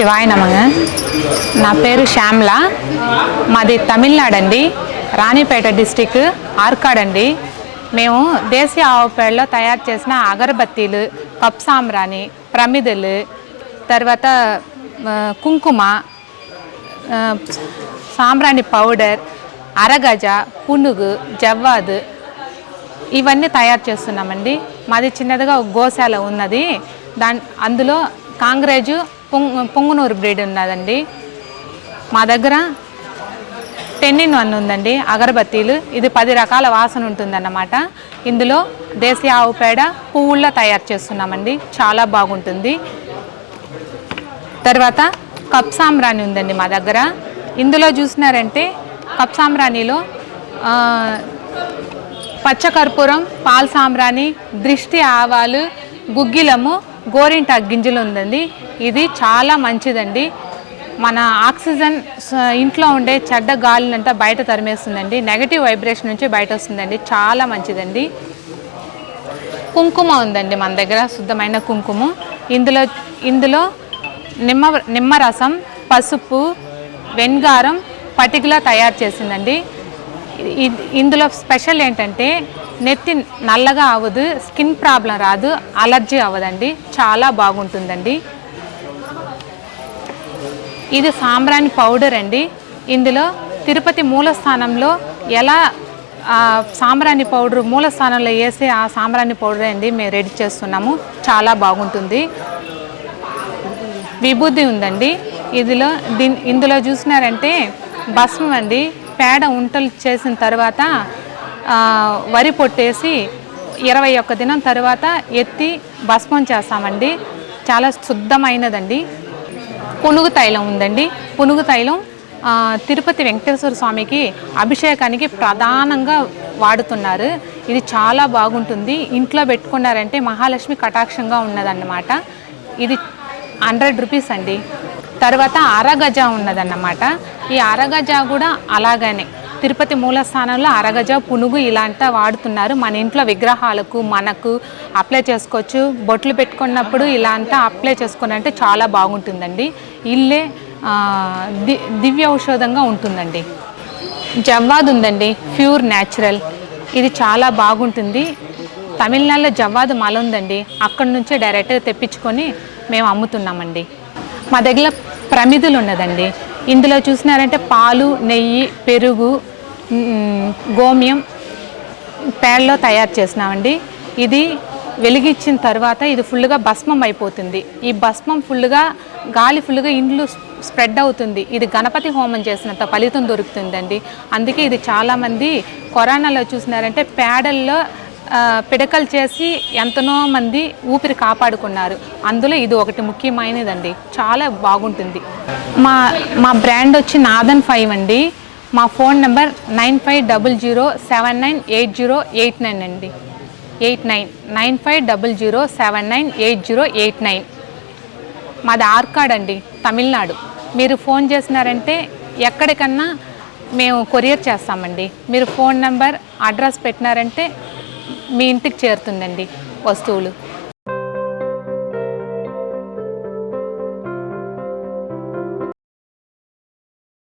శివాయ నమః. నా పేరు శ్యామ్ల. మాది తమిళనాడు అండి, రాణిపేట డిస్టిక్, ఆర్కాడ్ అండి. మేము దేశీయ ఆవు పేడలో తయారు చేసిన అగరబత్తీలు, కప్ సాంబ్రాణి, ప్రమిదలు, తర్వాత కుంకుమ, సాంబ్రాణి పౌడర్, అరగజ, పునుగు, జవ్వాదు ఇవన్నీ తయారు చేస్తున్నామండి. మాది చిన్నదిగా ఒక గోశాల ఉన్నది. అందులో కాంగ్రేజు పొంగునూరు బ్రీడ్ ఉన్నదండి. మా దగ్గర 10-in-1 ఉందండి అగరబత్తీలు. ఇది 10 రకాల వాసన ఉంటుందన్నమాట. ఇందులో దేశీయ ఆవు పేడ పువ్వుల్లో తయారు చేస్తున్నామండి, చాలా బాగుంటుంది. తర్వాత కప్ సాంబ్రాణి ఉందండి మా దగ్గర. ఇందులో చూసినారంటే కప్ సాంబ్రాణిలో పచ్చకర్పూరం, పాల సాంబ్రాణి, దృష్టి ఆవాలు, గుగ్గిలము, గోరింట గింజలు ఉందండి. ఇది చాలా మంచిదండి. మన ఆక్సిజన్ ఇంట్లో ఉండే చెడ్డ గాలినంతా బయట తరిమేస్తుందండి. నెగటివ్ వైబ్రేషన్ నుంచి బయట వస్తుందండి, చాలా మంచిదండి. కుంకుమ ఉందండి మన దగ్గర, శుద్ధమైన కుంకుమ. ఇందులో నిమ్మరసం, పసుపు, వెంగారం, పటికలా తయారు చేసిందండి. ఇందులో స్పెషల్ ఏంటంటే నెత్తి నల్లగా అవ్వదు, స్కిన్ ప్రాబ్లం రాదు, అలర్జీ అవ్వదండి, చాలా బాగుంటుందండి. ఇది సాంబ్రాణి పౌడర్ అండి. ఇందులో తిరుపతి మూలస్థానంలో ఎలా సాంబ్రాణి పౌడర్ మూలస్థానంలో వేసి ఆ సాంబ్రాణి పౌడర్ అండి మేము రెడీ చేస్తున్నాము, చాలా బాగుంటుంది. విభూది ఉందండి. ఇందులో చూసినారంటే భస్మం అండి. పేడ ఉంటలు చేసిన తర్వాత వరి పొట్టేసి 21 దినం తర్వాత ఎత్తి భస్మం చేస్తామండి, చాలా శుద్ధమైనదండి. పునుగు తైలం ఉందండి. పునుగు తైలం తిరుపతి వెంకటేశ్వర స్వామికి అభిషేకానికి ప్రధానంగా వాడుతున్నారు. ఇది చాలా బాగుంటుంది. ఇంట్లో పెట్టుకున్నారంటే మహాలక్ష్మి కటాక్షంగా ఉన్నదన్నమాట. ఇది 100 రూపీస్ అండి. తర్వాత అరగజ ఉన్నదన్నమాట. ఈ అరగజ కూడా అలాగనే తిరుపతి మూలస్థానంలో అరగజ, పునుగు ఇలాంటి వాడుతున్నారు. మన ఇంట్లో విగ్రహాలకు మనకు అప్లై చేసుకోవచ్చు. బొట్లు పెట్టుకున్నప్పుడు ఇలా అంతా అప్లై చేసుకున్నంటే చాలా బాగుంటుందండి. ఇల్లే దివ్య ఔషధంగా ఉంటుందండి. జవ్వాదు ఉందండి, ప్యూర్ న్యాచురల్. ఇది చాలా బాగుంటుంది. తమిళనాడులో జవ్వాదు మల ఉందండి, అక్కడి నుంచే డైరెక్ట్గా తెప్పించుకొని మేము అమ్ముతున్నామండి. మా దగ్గర ప్రమిదలు ఉన్నదండి. ఇందులో చూసినారంటే పాలు, నెయ్యి, పెరుగు, గోమ్యం పేడలో తయారు చేసినామండి. ఇది వెలిగించిన తర్వాత ఇది ఫుల్గా భస్మం అయిపోతుంది. ఈ భస్మం గాలి ఫుల్గా ఇండ్లు స్ప్రెడ్ అవుతుంది. ఇది గణపతి హోమం చేసినంత ఫలితం దొరుకుతుందండి. అందుకే ఇది చాలామంది కరోనాలో చూసినారంటే పేడల్లో పిడకలు చేసి ఎంతనో మంది ఊపిరి కాపాడుకున్నారు. అందులో ఇది ఒకటి ముఖ్యమైనదండి, చాలా బాగుంటుంది. మా బ్రాండ్ వచ్చి నాదన్ 5 అండి. మా ఫోన్ నెంబర్ 9500798089 అండి. 9500798089. మాది ఆర్కాడ్ అండి, తమిళనాడు. మీరు ఫోన్ చేసినారంటే ఎక్కడికన్నా మేము కొరియర్ చేస్తామండి. మీరు ఫోన్ నెంబర్, అడ్రస్ పెట్టినారంటే మీ ఇంటికి చేరుతుందండి వస్తువులు.